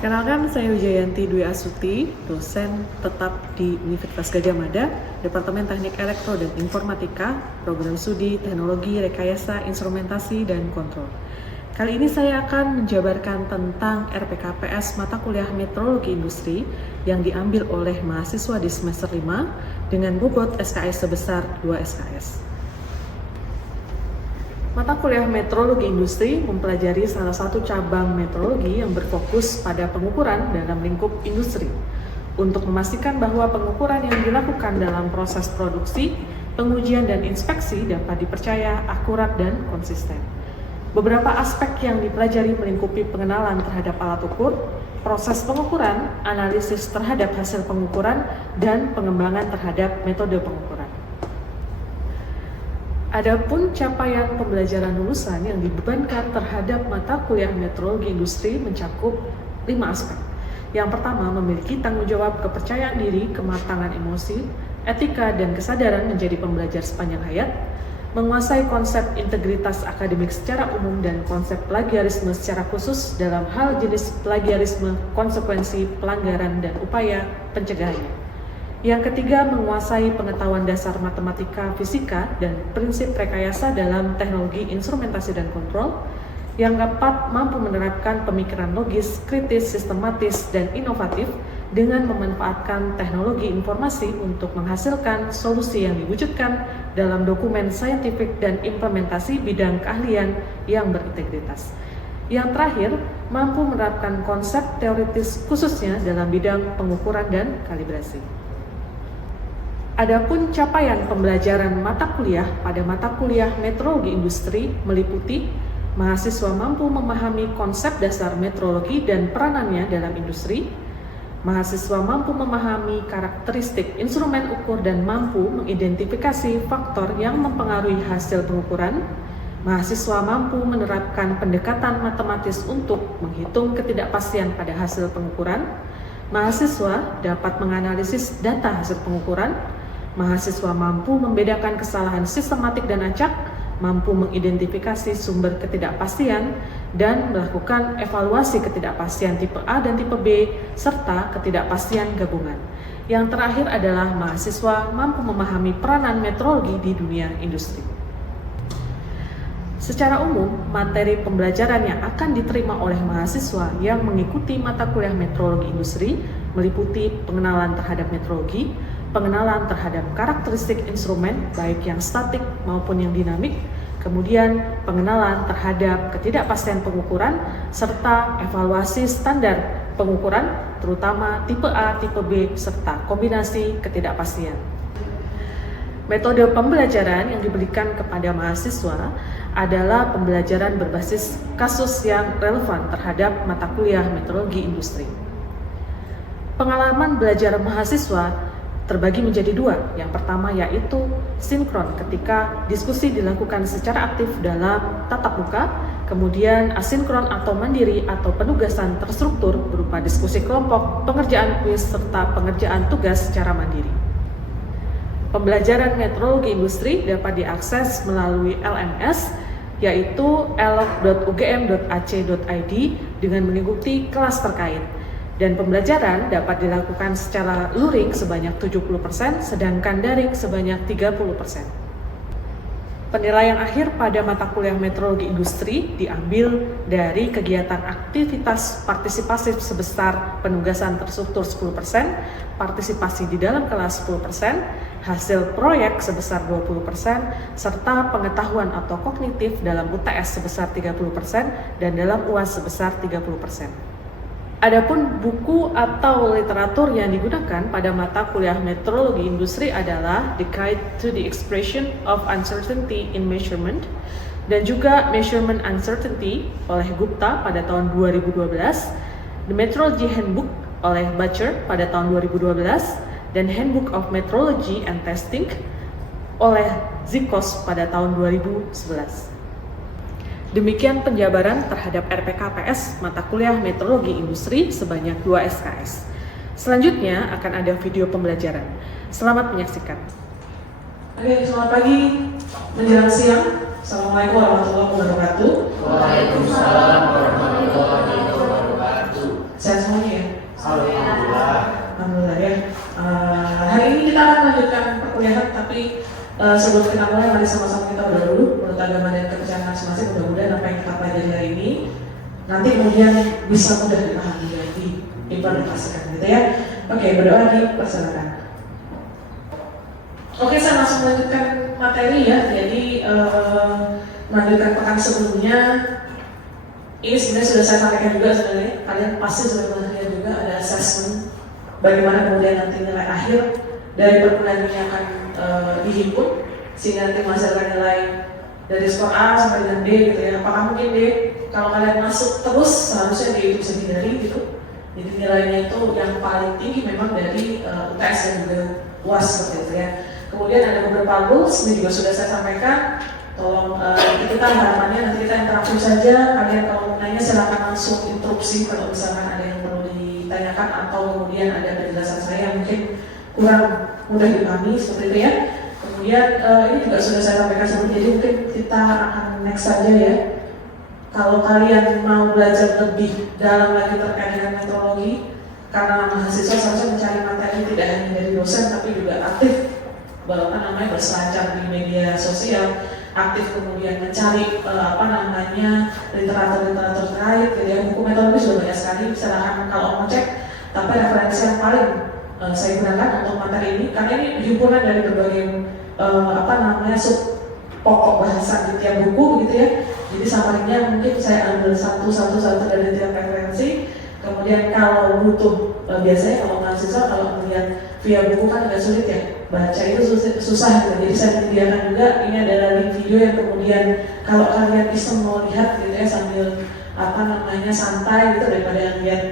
Perkenalkan, saya Wijayanti Dwi Astuti, dosen tetap di Universitas Gadjah Mada, Departemen Teknik Elektro dan Informatika, Program Studi Teknologi Rekayasa Instrumentasi dan Kontrol. Kali ini saya akan menjabarkan tentang RPKPS mata kuliah Metrologi Industri yang diambil oleh mahasiswa di semester 5 dengan bobot SKS sebesar 2 SKS. Mata kuliah Metrologi Industri mempelajari salah satu cabang metrologi yang berfokus pada pengukuran dalam lingkup industri untuk memastikan bahwa pengukuran yang dilakukan dalam proses produksi, pengujian, dan inspeksi dapat dipercaya, akurat, dan konsisten. Beberapa aspek yang dipelajari melingkupi pengenalan terhadap alat ukur, proses pengukuran, analisis terhadap hasil pengukuran, dan pengembangan terhadap metode pengukuran. Adapun capaian pembelajaran lulusan yang dibebankan terhadap mata kuliah Metrologi Industri mencakup 5 aspek. Yang pertama, memiliki tanggung jawab kepercayaan diri, kematangan emosi, etika, dan kesadaran menjadi pembelajar sepanjang hayat, menguasai konsep integritas akademik secara umum dan konsep plagiarisme secara khusus dalam hal jenis plagiarisme, konsekuensi, pelanggaran, dan upaya pencegahannya. Yang ketiga, menguasai pengetahuan dasar matematika, fisika, dan prinsip rekayasa dalam teknologi instrumentasi dan kontrol. Yang keempat, mampu menerapkan pemikiran logis, kritis, sistematis, dan inovatif dengan memanfaatkan teknologi informasi untuk menghasilkan solusi yang diwujudkan dalam dokumen saintifik dan implementasi bidang keahlian yang berintegritas. Yang terakhir, mampu menerapkan konsep teoritis khususnya dalam bidang pengukuran dan kalibrasi. Adapun capaian pembelajaran mata kuliah pada mata kuliah Metrologi Industri meliputi mahasiswa mampu memahami konsep dasar metrologi dan peranannya dalam industri, mahasiswa mampu memahami karakteristik instrumen ukur dan mampu mengidentifikasi faktor yang mempengaruhi hasil pengukuran, mahasiswa mampu menerapkan pendekatan matematis untuk menghitung ketidakpastian pada hasil pengukuran, mahasiswa dapat menganalisis data hasil pengukuran, mahasiswa mampu membedakan kesalahan sistematik dan acak, mampu mengidentifikasi sumber ketidakpastian, dan melakukan evaluasi ketidakpastian tipe A dan tipe B, serta ketidakpastian gabungan. Yang terakhir adalah mahasiswa mampu memahami peranan metrologi di dunia industri. Secara umum, materi pembelajaran yang akan diterima oleh mahasiswa yang mengikuti mata kuliah Metrologi Industri meliputi pengenalan terhadap metrologi, pengenalan terhadap karakteristik instrumen baik yang statik maupun yang dinamik, kemudian pengenalan terhadap ketidakpastian pengukuran, serta evaluasi standar pengukuran terutama tipe A, tipe B, serta kombinasi ketidakpastian. Metode pembelajaran yang diberikan kepada mahasiswa adalah pembelajaran berbasis kasus yang relevan terhadap mata kuliah Metrologi Industri. Pengalaman belajar mahasiswa terbagi menjadi dua. Yang pertama yaitu sinkron ketika diskusi dilakukan secara aktif dalam tatap muka, kemudian asinkron atau mandiri atau penugasan terstruktur berupa diskusi kelompok, pengerjaan kuis, serta pengerjaan tugas secara mandiri. Pembelajaran Metrologi Industri dapat diakses melalui LMS yaitu elok.ugm.ac.id dengan mengikuti kelas terkait. Dan pembelajaran dapat dilakukan secara luring sebanyak 70%, sedangkan daring sebanyak 30%. Penilaian akhir pada mata kuliah Metrologi Industri diambil dari kegiatan aktivitas partisipasif sebesar penugasan terstruktur 10%, partisipasi di dalam kelas 10%, hasil proyek sebesar 20%, serta pengetahuan atau kognitif dalam UTS sebesar 30% dan dalam UAS sebesar 30%. Adapun buku atau literatur yang digunakan pada mata kuliah Metrologi Industri adalah The Guide to the Expression of Uncertainty in Measurement dan juga Measurement Uncertainty oleh Gupta pada tahun 2012, The Metrology Handbook oleh Butcher pada tahun 2012, dan Handbook of Metrology and Testing oleh Zikos pada tahun 2011. Demikian penjabaran terhadap RPKPS mata kuliah Metrologi Industri sebanyak 2 SKS. Selanjutnya akan ada video pembelajaran. Selamat menyaksikan. Oke, selamat pagi menjelang siang. Assalamualaikum warahmatullahi wabarakatuh. Waalaikumsalam warahmatullahi wabarakatuh. Sehat semuanya ya? Alhamdulillah. Alhamdulillah ya. Hari ini kita akan lanjutkan perkuliahan, tapi sebelum kita mulai, mari sama-sama kita berdoa dulu menurut agama dan kepercayaan masing-masing. Mudah-mudahan apa yang kita pelajari hari ini nanti kemudian bisa mudah dipahami dan diimplementasikan gitu ya. Oke, berdoa dipersilakan. Oke, saya langsung lanjutkan materi ya. Jadi melanjutkan pekan sebelumnya, ini sebenarnya sudah saya sampaikan juga sebenarnya. Kalian pasti sudah melihat juga ada assessment bagaimana kemudian nanti nilai akhir dari perkuliahan ini akan dihimpun sehingga nanti menghasilkan nilai dari skor A sampai dengan D gitu ya. Apakah mungkin D kalau kalian masuk terus seharusnya D itu bisa dihindari gitu. Jadi nilainya itu yang paling tinggi memang dari UTS dan juga UAS seperti itu ya. Kemudian ada beberapa rules, ini juga sudah saya sampaikan. Tolong kita harapannya nanti kita interaktif saja. Kalian kalau mau nanya silakan langsung interupsi kalau misalkan ada yang perlu ditanyakan atau kemudian ada penjelasan saya yang mungkin kurang mudah dipahami seperti itu ya. Kemudian ini juga sudah saya sampaikan sebelumnya, jadi mungkin kita akan next saja ya. Kalau kalian mau belajar lebih dalam lagi terkait dengan metrologi, karena mahasiswa seharusnya mencari materi tidak hanya dari dosen tapi juga aktif berselancar di media sosial, aktif kemudian mencari literatur terkait gitu ya. Buku metodologi sudah banyak sekali, silakan kalau mau cek. Tapi referensi yang paling saya gunakan untuk materi ini karena ini himpunan dari berbagai sub pokok bahasa di tiap buku gitu ya. Jadi summary-nya mungkin saya ambil satu dari tiap referensi. Kemudian kalau butuh biasanya kalau mahasiswa kalau melihat via buku kan agak sulit ya, baca itu susah gitu. Jadi saya menyediakan juga ini adalah link video yang kemudian kalau kalian bisa mau lihat gitu ya sambil santai gitu daripada yang lihat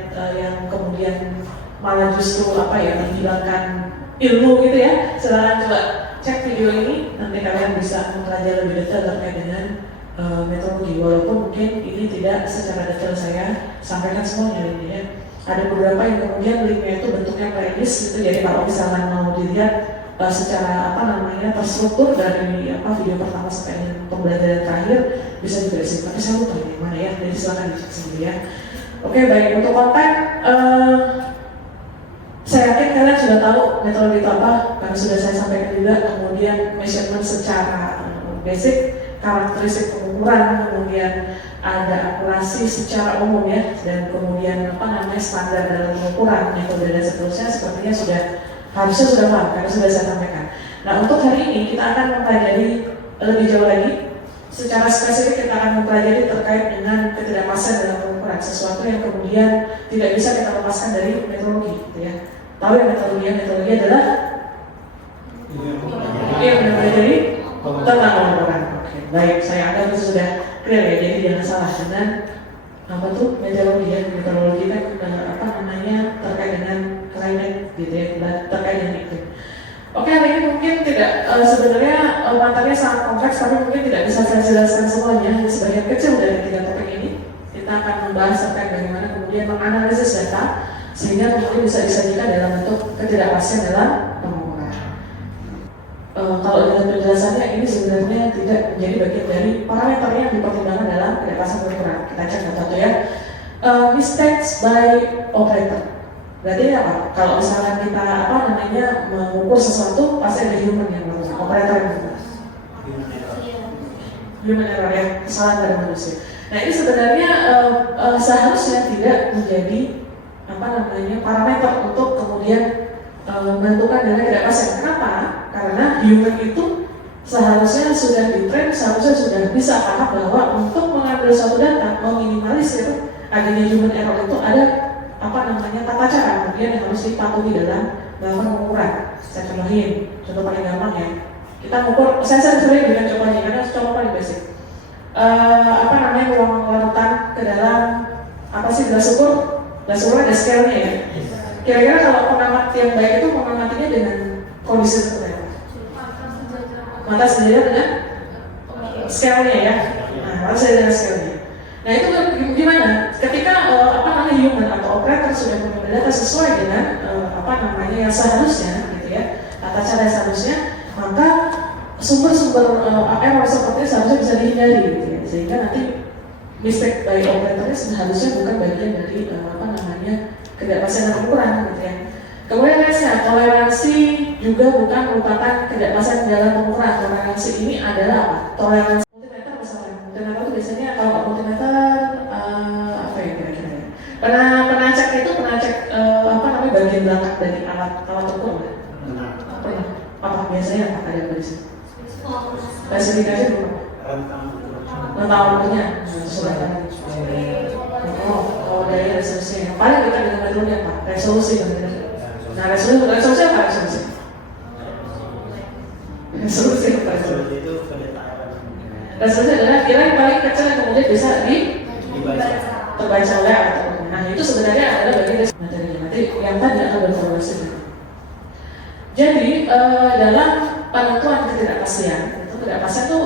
yang kemudian malah justru menghilangkan ilmu gitu ya. Silakan coba cek video ini, nanti kalian bisa mempelajari lebih detail terkait dengan metodologi. Walaupun mungkin ini tidak secara detail saya sampaikan semuanya ini ya. Ada beberapa yang kemudian linknya itu bentuknya playlist gitu. Jadi kalau misalkan mau dilihat secara terstruktur dari video pertama sampai dengan pembelajaran terakhir bisa juga sih. Tapi saya lupa di mana ya. Jadi silakan dicek sendiri ya. Oke, baik, untuk konten saya yakin kalian sudah tahu metodologi itu apa karena sudah saya sampaikan juga. Kemudian measurement secara basic, karakteristik pengukuran, kemudian ada akurasi secara umum ya, dan kemudian standar dalam pengukuran, metode dan seterusnya sepertinya harusnya sudah paham karena sudah saya sampaikan. Nah, untuk hari ini kita akan mempelajari lebih jauh lagi. Secara spesifik kita akan mempelajari terkait dengan ketidakpastian dalam pengukuran, sesuatu yang kemudian tidak bisa kita lepaskan dari metodologi gitu ya. Tahu ya metodologi adalah yang mempelajari tentang pengukuran. Oke, baik, saya anggap itu sudah clear ya, jadi jangan salah dengan metodologi ya. Metodologi kan terkait dengan climate gitu ya, terkait dengan iklim. Oke, hari ini mungkin tidak sebenarnya materinya sangat kompleks, tapi mungkin tidak bisa saya jelaskan semuanya. Sebagian kecil dari 3 topik ini kita akan membahas terkait bagaimana kemudian menganalisis data sehingga kemudian bisa disajikan dalam bentuk ketidakpastian dalam pengukuran. Kalau dalam penjelasannya ini sebenarnya tidak menjadi bagian dari parameter yang dipertimbangkan dalam ketidakpastian pengukuran. Kita cek satu ya. Mistakes by operator. Berarti apa? Kalau misalkan kita mengukur sesuatu pasti ada human yang melakukan, operator yang melakukan. Human error ya, kesalahan dari manusia. Nah, ini sebenarnya seharusnya tidak menjadi parameter untuk kemudian menentukan nilai ketidakpastian. Kenapa? Karena human itu seharusnya sudah ditrain, seharusnya sudah bisa paham bahwa untuk mengambil suatu data, meminimalisir adanya human error itu ada tata cara kemudian yang harus dipatuhi dalam melakukan pengukuran. Saya contohin, contoh paling gampang ya. Kita mengukur, saya sebenarnya dengan contohnya karena contoh paling basic. Ruang larutan ke dalam gelas ukur ada scale-nya ya. Kira-kira kalau pengamat yang baik itu mengamatinya dengan kondisi seperti apa? Mata sendiri dengan scale-nya ya. Nah, harus ada dengan scale-nya. Nah, itu gimana? Ketika human atau operator sudah mengambil data sesuai dengan yang seharusnya gitu ya, tata cara yang seharusnya, maka sumber-sumber error seperti seharusnya bisa dihindari gitu ya. Sehingga nanti mistake dari operatornya seharusnya bukan bagian dari ketidakpastian pengukuran gitu ya. Kemudian nextnya, toleransi juga bukan merupakan ketidakpastian dalam pengukuran. Toleransi ini adalah apa? Toleransi multimeter misalnya. Multimeter itu biasanya kalau multimeter apa ya kira-kira ya? Penacak itu penacak bagian belakang dari alat ukur. Pernah? Apa biasanya apa ada di sini? Spesifikasi berapa? Rentang ukurnya. Oh, dari resolusi. Yang paling dekat dengan metronya apa? Resolusi. Nah, resolusi apa resolusi? Resolusi apa resolusi? Resolusi adalah kira yang paling kecil yang kemudian bisa terbaca oleh alat ukur. Nah, itu sebenarnya adalah bagian dari materinya. Nanti yang tadi akan berkorelasi. Jadi dalam penentuan ketidakpastian, itu ketidakpastian itu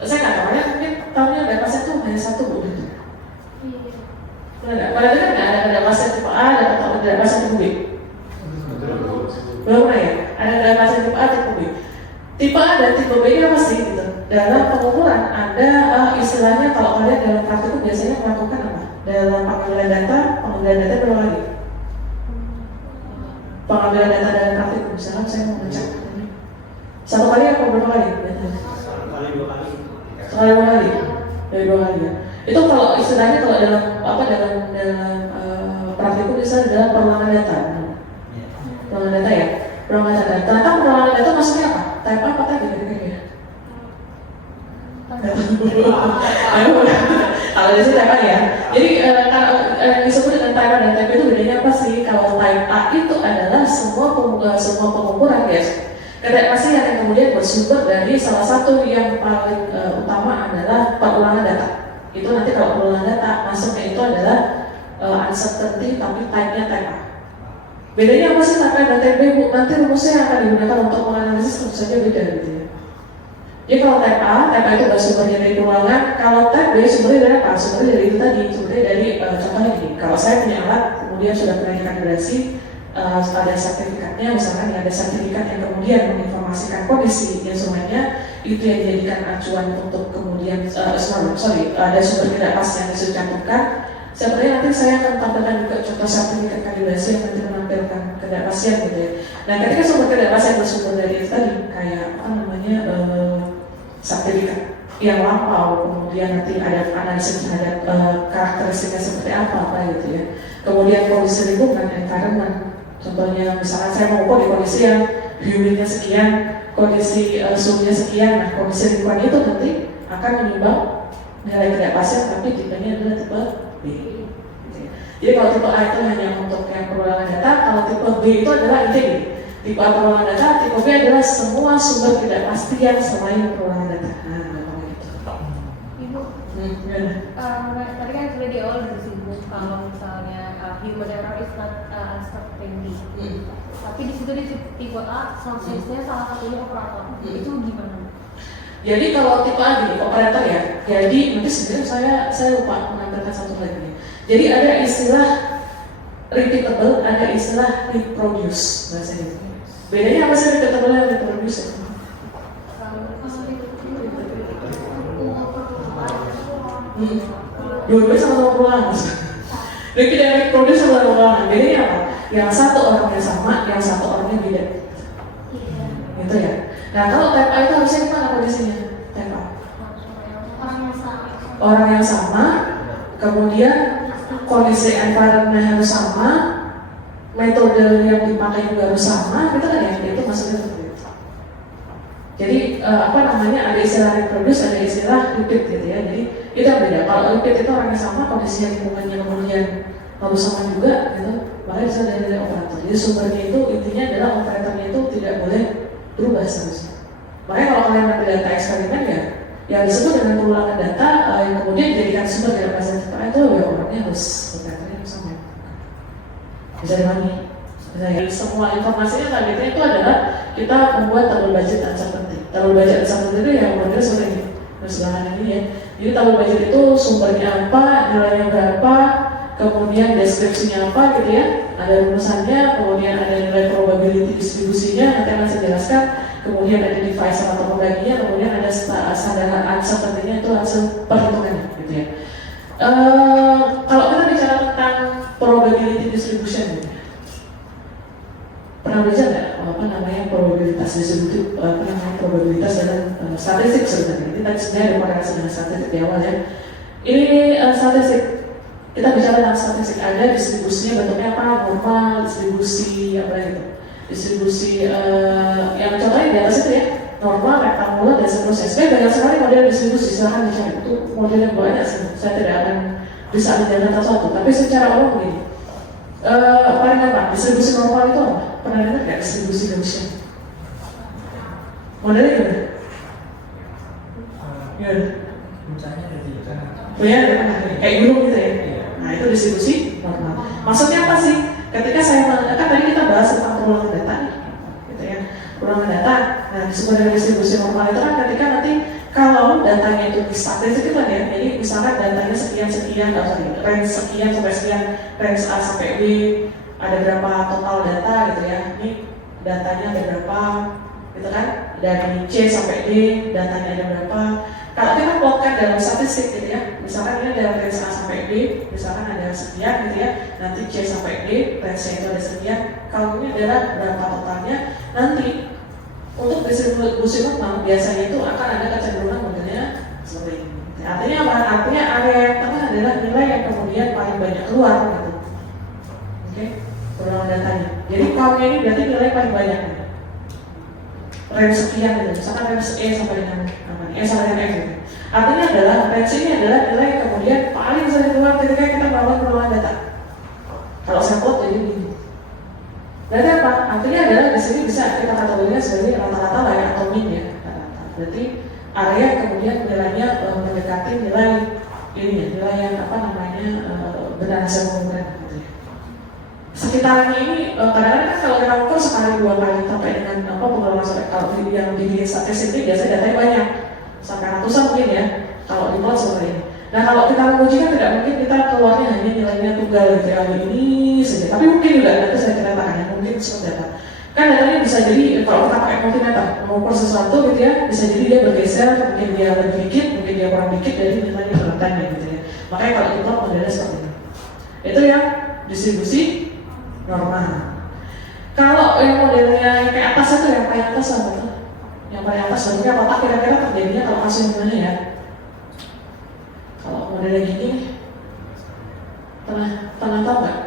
saya nggak tahu ya, mungkin tahunya ketidakpastian itu hanya satu Bu. Padahal kan nggak ada ketidakpastian tipe A dan ketidakpastian tipe B. Belum pernah ya? Ada ketidakpastian tipe A, tipe B. Tipe A dan tipe B ini apa sih gitu? Dalam pengukuran ada istilahnya kalau kalian dalam praktikum biasanya melakukan apa? Dalam pengambilan data berapa lagi? Pengambilan data dalam praktikum, misalnya saya mau ngecek satu kali apa berapa kali? Sekali dua kali. Dari 2 kali ya. Itu kalau istilahnya kalau dalam praktikum misalnya dalam perulangan data. Perulangan data ya. Perulangan data. Ternyata perulangan data maksudnya apa? Type apa tadi kira-kira? Kalau di sini type A ya. Jadi kalau disebut dengan type A dan type B itu bedanya apa sih? Kalau type A itu adalah semua pengukuran guys. Ketidakpastian yang kemudian bersumber dari salah satu yang paling utama adalah perulangan data. Itu nanti kalau perulangan data masuknya itu adalah uncertainty tapi type-nya type A. Bedanya apa sih type A dan type B Bu? Nanti rumusnya yang akan digunakan untuk menganalisis tentu saja beda gitu ya. Jadi kalau type A itu bersumbernya dari perulangan. Kalau type B sumbernya dari apa? Sumbernya dari itu tadi, sumbernya dari contohnya gini. Kalau saya punya alat kemudian sudah pernah dikalibrasi, ada sertifikatnya, misalkan ada sertifikat yang kemudian menginformasikan kondisi instrumennya, itu yang dijadikan acuan untuk kemudian ada sumber ketidakpastian yang sudah dicantumkan. Sebenarnya nanti saya akan tampilkan juga contoh sertifikat kalibrasi yang nanti menampilkan ketidakpastian gitu ya. Nah, ketika sumber ketidakpastian bersumber dari itu tadi, kayak sertifikat yang lampau, kemudian nanti ada analisis terhadap karakteristiknya seperti apa gitu ya. Kemudian kondisi lingkungan, environment. Contohnya misalkan saya mau ukur di kondisi yang humidnya sekian, kondisi suhunya sekian, nah kondisi lingkungan itu nanti akan menyumbang nilai ketidakpastian, tapi tipenya adalah tipe B. Jadi kalau tipe A itu hanya untuk yang perulangan data, kalau tipe B itu adalah ITB. Tipe A perulangan data, tipe B adalah semua sumber ketidakpastian selain perulangan data. Nah, kalau gitu. Ibu, tadi kan sudah di awal disebut kalau misalnya human error is not uncertainty. Tapi di situ di tipe A, sourcesnya salah satunya operator. Itu gimana? Jadi kalau tipe A gini, operator ya. Jadi nanti sebenarnya saya lupa menampilkan satu lagi. Jadi ada istilah repeatable, ada istilah reproduce bahasanya. Bedanya apa sih repeatable dan reproduce? Dua-duanya sama-sama perulangan. Repeat dan reproduce sama-sama perulangan. Bedanya apa? Yang satu orangnya sama, yang satu orangnya beda. Gitu ya. Nah kalau type A itu harusnya gimana kondisinya? Type A orang yang sama, kemudian kondisi environment harus sama, metode yang dipakai juga harus sama, gitu kan ya? Itu maksudnya seperti itu. Jadi ada istilah reproduce, ada istilah repeat gitu ya. Jadi itu yang beda. Kalau repeat itu orangnya sama, kondisi lingkungannya kemudian harus sama juga, gitu. Makanya bisa dari operator. Jadi sumbernya itu intinya adalah operatornya itu tidak boleh berubah seterusnya. Makanya kalau kalian ambil data eksperimen ya, yang disebut dengan perulangan data yang kemudian dijadikan sumber ketidakpastian tipe A itu ya orangnya harus operatornya harus sama. Bisa dibangi. Semua informasinya targetnya itu adalah kita membuat tabel budget uncertainty. Tabel budget uncertainty itu yang modelnya seperti ini. Bersebelahan ini ya. Jadi tabel budget itu sumbernya apa, nilainya berapa, kemudian deskripsinya apa gitu ya. Ada rumusannya, kemudian ada nilai probability distribusinya, nanti akan saya jelaskan. Kemudian ada device atau pembaginya, kemudian ada standar uncertainty-nya itu hasil perhitungannya gitu ya. Kalau kita bicara tentang probability distribution, pernah belajar nggak apa namanya probabilitas distributif, apa namanya probabilitas dalam statistik sebenarnya? Ini tadi sebenarnya ada korelasi dengan statistik di awal ya. Ini statistik, kita bicara tentang statistik, ada distribusinya bentuknya apa, normal, distribusi apa gitu, distribusi yang contohnya di atas itu ya, normal, rektangular, dan seterusnya. Sebenarnya banyak sekali model distribusi, silahkan dicari, itu model yang banyak sih. Saya tidak akan bisa menjelaskan satu, tapi secara umum begini. Paling apa? Distribusi normal itu apa? Pernah dengar nggak distribusi Gaussian? Modelnya gimana? Gimana? Puncaknya dari kanan. Oh ya, kayak gunung gitu ya? Nah itu distribusi normal. Maksudnya apa sih? Ketika saya kan tadi kita bahas tentang perulangan data nih, gitu ya, perulangan data. Nah disebut dengan distribusi normal itu kan ketika nanti kalau datanya itu di statistik itu kan ya, jadi misalkan datanya sekian, range sekian sampai sekian, range A sampai B, ada berapa total data gitu ya, ini datanya ada berapa, gitu kan, dari C sampai D, datanya ada berapa. Kalau kita plotkan dalam statistik gitu ya, misalkan ini ada range A sampai B, misalkan ada sekian gitu ya, nanti C sampai D, range-nya itu ada sekian, kalau ini adalah berapa totalnya, nanti untuk distribusi normal biasanya itu akan ada kecenderungan modelnya seperti ini. Artinya apa? Artinya area yang tengah adalah nilai yang kemudian paling banyak keluar gitu. Oke, perulangan datanya. Jadi kalau ini berarti nilai paling banyak. Range sekian gitu. Misalkan range E sampai dengan apa nih? E sampai dengan F gitu. Artinya adalah range ini adalah nilai yang kemudian paling sering keluar ketika kita melakukan perulangan data. Kalau saya plot jadi begini. Berarti apa? Artinya adalah di sini bisa kita kategorikan sebagai rata-rata lah ya, atau mean ya, rata-rata. Berarti area kemudian nilainya mendekati nilai ini ya, nilai yang apa namanya benar hasil pengumuman gitu ya. Sekitarnya ini kadang-kadang kan kalau kita ukur sekali dua kali sampai dengan apa pengalaman sampai kalau yang dibikin statistik itu biasanya datanya banyak sampai ratusan mungkin ya kalau di plot seperti ini. Nah kalau kita menguji kan tidak mungkin kita keluarnya hanya nilainya tunggal gitu ya, ini saja. Tapi mungkin juga nanti saya ceritakan ya, mungkin semua data. Kan datanya bisa jadi kalau kita pakai multimeter mengukur sesuatu gitu ya, bisa jadi dia bergeser, mungkin dia lebih dikit, mungkin dia kurang dikit dari nilainya berantakan gitu ya. Makanya kalau kita modelnya seperti ini. Itu yang distribusi normal. Kalau yang modelnya yang kayak atas itu yang paling atas apa tuh? Yang paling atas bentuknya kotak kira-kira terjadinya kalau kasih gimana ya? Kalau modelnya gini, pernah tahu nggak?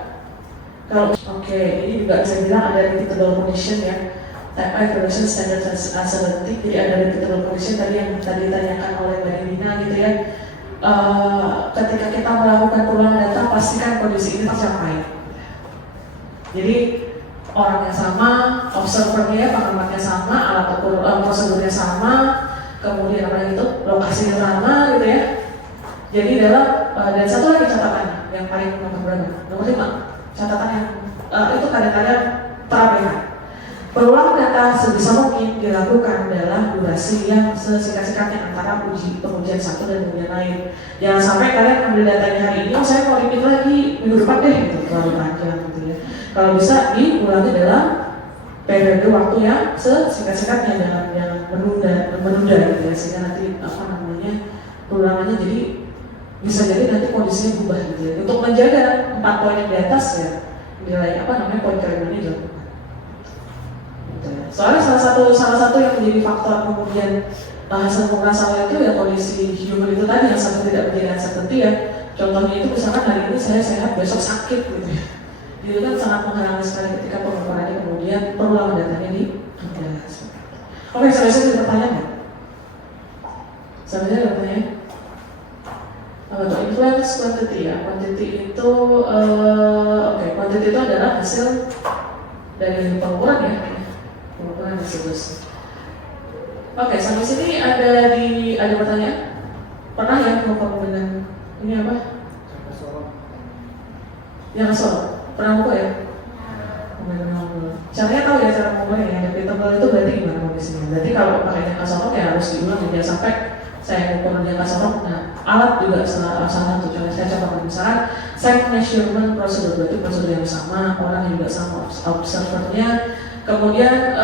Kalau oke, ini juga bisa bilang ada repeatable condition ya, type I correlation standard uncertainty. Jadi ada repeatable condition tadi yang tadi ditanyakan oleh Mbak Dina gitu ya. Ketika kita melakukan perulangan data, pastikan kondisi ini tercapai. Jadi orangnya sama, observernya, pengamatnya sama, alat ukur prosedurnya sama, kemudian apa itu lokasinya sama gitu ya. Jadi dalam dan satu lagi catatannya yang paling nomor berapa? Nomor 5 catatan yang itu kadang-kadang terabaikan. Perulangan data sebisa mungkin dilakukan adalah durasi yang sesingkat-singkatnya antara pengujian satu dan pengujian lain. Jangan sampai kalian ambil datanya hari ini, oh saya mau repeat lagi minggu depan deh, gitu terlalu panjang gitu ya. Kalau bisa diulangi dalam periode waktu yang sesingkat-singkatnya, jangan yang menunda gitu ya, sehingga nanti apa namanya perulangannya jadi bisa jadi nanti kondisinya berubah gitu ya. Untuk menjaga 4 poin yang di atas ya, nilai apa namanya poin kalian ini dilakukan. Gitu ya. Soalnya salah satu yang menjadi faktor kemudian hasil pengasalan itu ya kondisi human itu tadi yang sampai tidak menjadi uncertainty ya. Contohnya itu misalkan hari ini saya sehat, besok sakit gitu ya. Itu kan sangat menghalangi sekali ketika pengukurannya kemudian perulangan datanya di Oke, sampai sini ada pertanyaan nggak? Sampai sini ada pertanyaan? Untuk influence quantity ya, quantity itu quantity itu adalah hasil dari pengukuran ya, pengukuran distribusi. Oke, sampai sini ada pertanyaan? Pernah ya mengukur dengan ini apa? Yang Sorong. Pernah buka ya? Caranya tahu ya cara mengukurnya ya. Repeatable itu berarti gimana kondisinya? Berarti kalau pakai jangka sorong ya harus diulang ya sampai saya mengukur jangka sorong. Nah, alat juga salah satu. Contoh saya coba misalkan saya measurement prosedur, berarti prosedur yang sama, orang juga sama, observernya. Kemudian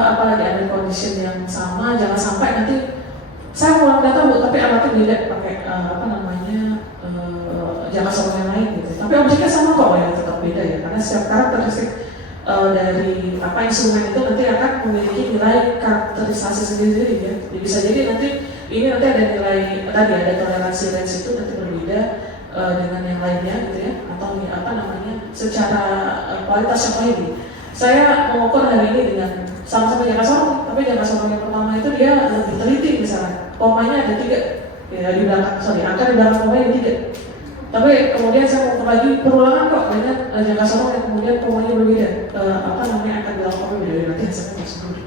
apalagi ada condition yang sama, jangan sampai nanti saya ulang data bu, tapi alatnya beda pakai apa namanya jangka sorong yang lain gitu. Tapi objeknya sama kok ya, tetap beda ya, karena setiap karakteristik dari instrumen itu nanti akan memiliki nilai karakterisasi sendiri ya. Jadi bisa jadi nanti ada nilai tadi ada toleransi range itu nanti berbeda dengan yang lainnya gitu ya, atau secara kualitas yang lain. Saya mengukur hari ini dengan sama-sama jangka sorong, tapi jangka sorong yang pertama itu dia lebih teliti misalnya, komanya ada 3 ya di belakang, angka di belakang komanya ada 3. Tapi kemudian saya mengukur lagi perulangan kok dengan jangka sorong yang kemudian komanya berbeda, akan dilakukan berbeda, nanti hasilnya masuk dulu.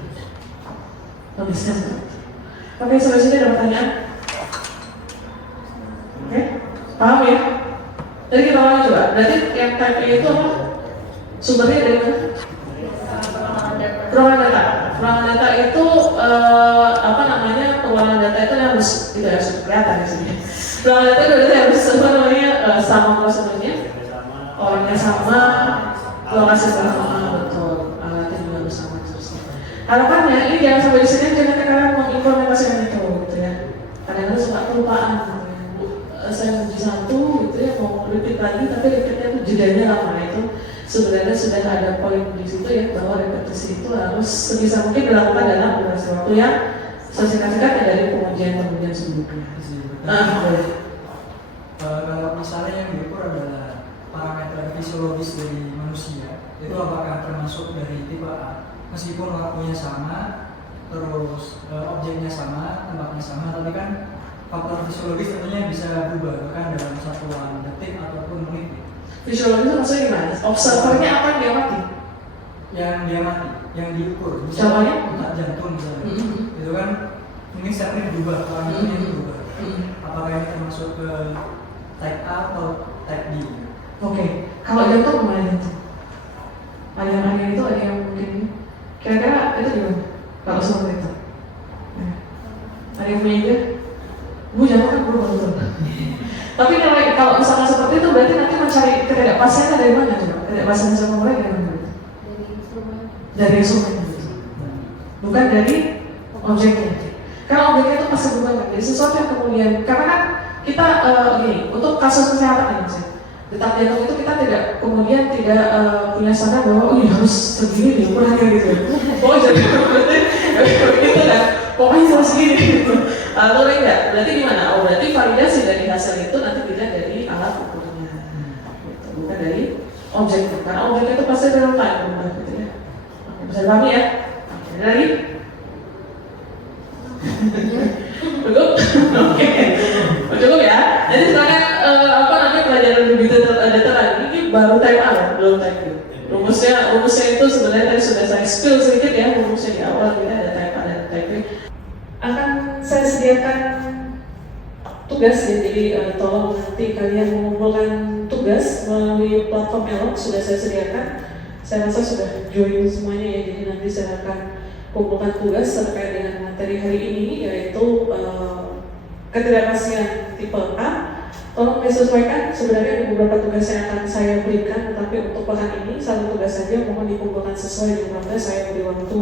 Habisnya seperti itu. Oke, sampai sini ada pertanyaan? Oke, paham ya? Jadi kita ulangi coba, berarti yang type A itu apa? Sumbernya dari mana? Perulangan data. Perulangan data itu perulangan data itu harus tidak harus kelihatan di sini. Perulangan data itu berarti harus sama prosedurnya, orangnya sama, lokasi sama, betul, alatnya juga harus sama terusnya. Harapannya ini jangan sampai di sini aja nanti kalian mengimplementasikan itu gitu ya. Kadang-kadang suka kelupaan gitu ya. Saya menguji satu gitu ya, mau repeat lagi tapi repeatnya itu jedanya lama itu. Sebenarnya sudah ada poin di situ ya, bahwa repetisi itu harus sebisa mungkin dilakukan dalam durasi waktu yang sesingkat-singkatnya dari pengujian sebelumnya. Kalau misalnya yang diukur adalah parameter fisiologis dari manusia, itu apakah termasuk dari tipe A? Meskipun waktunya sama, terus objeknya sama, tempatnya sama, tapi kan faktor fisiologis tentunya bisa berubah, bahkan dalam satuan detik ataupun menit. Fisiologis itu maksudnya gimana? Observernya apa yang dia mati? Yang dia mati, yang diukur. Misalnya detak jantung misalnya, itu kan mungkin setnya berubah, parameternya berubah. Apakah ini termasuk ke type A atau type B? Oke, kalau jantung gimana jantung? Ada yang aneh itu, ada yang mungkin kira-kira itu gimana? Kalau seperti itu, ada yang punya ide? Bu jantung kan berubah betul. Tapi kalau misalnya seperti itu berarti nanti mencari ketidakpastiannya dari mana coba? Ketidakpastian sama mulai dari mana? Dari instrumen. Bukan dari objeknya. Karena objeknya itu pasti berubah kan. Jadi sesuatu yang kemudian, karena kan kita untuk kasus kesehatan ini detak jantung itu kita kemudian tidak punya sadar bahwa harus segini nih ukurannya gitu. Oh jadi itu kan pokoknya harus segini gitu. Atau enggak? Berarti gimana? Oh berarti validasi dari hasil itu nanti tidak dari alat ukurnya, gitu. Bukan dari objeknya. Karena objeknya itu pasti real time berubah gitu ya. Oke, bisa dipahami ya? Oke, lagi? Cukup? Oke, cukup ya. Jadi silakan pelajaran lebih detail lagi. Ini baru type A loh, belum type B. Rumusnya itu sebenarnya tadi sudah saya spill sedikit ya. Rumusnya di awal kita ada type A dan type B. Akan saya sediakan tugas ya, jadi tolong nanti kalian mengumpulkan tugas melalui platform Elok sudah saya sediakan. Saya rasa sudah join semuanya ya, jadi nanti saya akan kumpulkan tugas terkait dengan materi hari ini yaitu ketidakpastian tipe A. Tolong disesuaikan, sebenarnya ada beberapa tugas yang akan saya berikan, tetapi untuk pekan ini satu tugas saja, mohon dikumpulkan sesuai jumlahnya. Saya beri waktu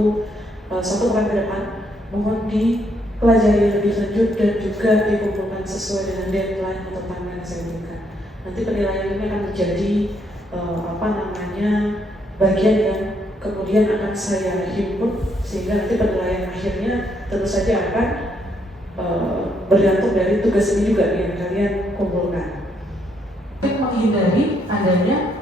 1 pekan ke depan, mohon dipelajari lebih lanjut dan juga dikumpulkan sesuai dengan deadline atau timeline yang saya berikan. Nanti penilaian ini akan menjadi bagian yang kemudian akan saya himpun, sehingga nanti penilaian akhirnya tentu saja akan bergantung dari tugas ini juga yang kalian kumpulkan. Menghindari adanya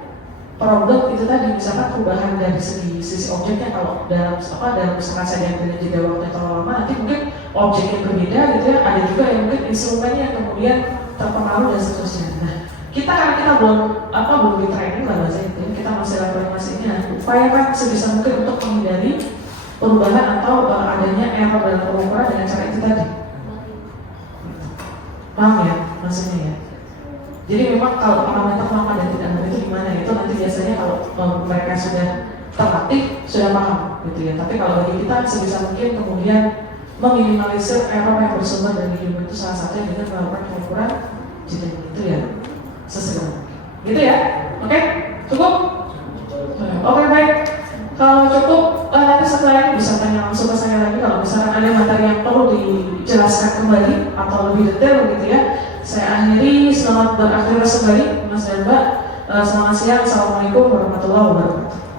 problem itu tadi, misalkan perubahan dari sisi objeknya. Kalau dalam misalkan saya dengan jeda waktu yang terlalu lama, nanti mungkin objeknya berbeda gitu ya. Ada juga yang mungkin instrumennya yang kemudian terpengaruh dan seterusnya. Nah, kita belum di training lah bahasa itu. Kita masih lakukan ini. Upayakan sebisa mungkin untuk menghindari perubahan atau adanya error dalam pengukuran dengan cara itu tadi. Paham ya maksudnya ya? Jadi memang kalau parameter lama dan tidak lama itu gimana, itu nanti biasanya kalau mereka sudah terlatih, sudah paham gitu ya. Tapi kalau bagi kita sebisa mungkin kemudian meminimalisir error yang bersumber dari human itu salah satunya dengan melakukan pengukuran jeda itu ya, sesegera mungkin. Gitu ya? Oke? Cukup? Oke, baik. Kalau cukup, nanti setelah ini bisa tanya langsung ke saya lagi kalau misalkan ada materi yang perlu dijelaskan kembali atau lebih detail gitu ya. saya akhiri. Selamat beraktivitas kembali Mas dan Mbak. Selamat siang. Assalamualaikum warahmatullahi wabarakatuh.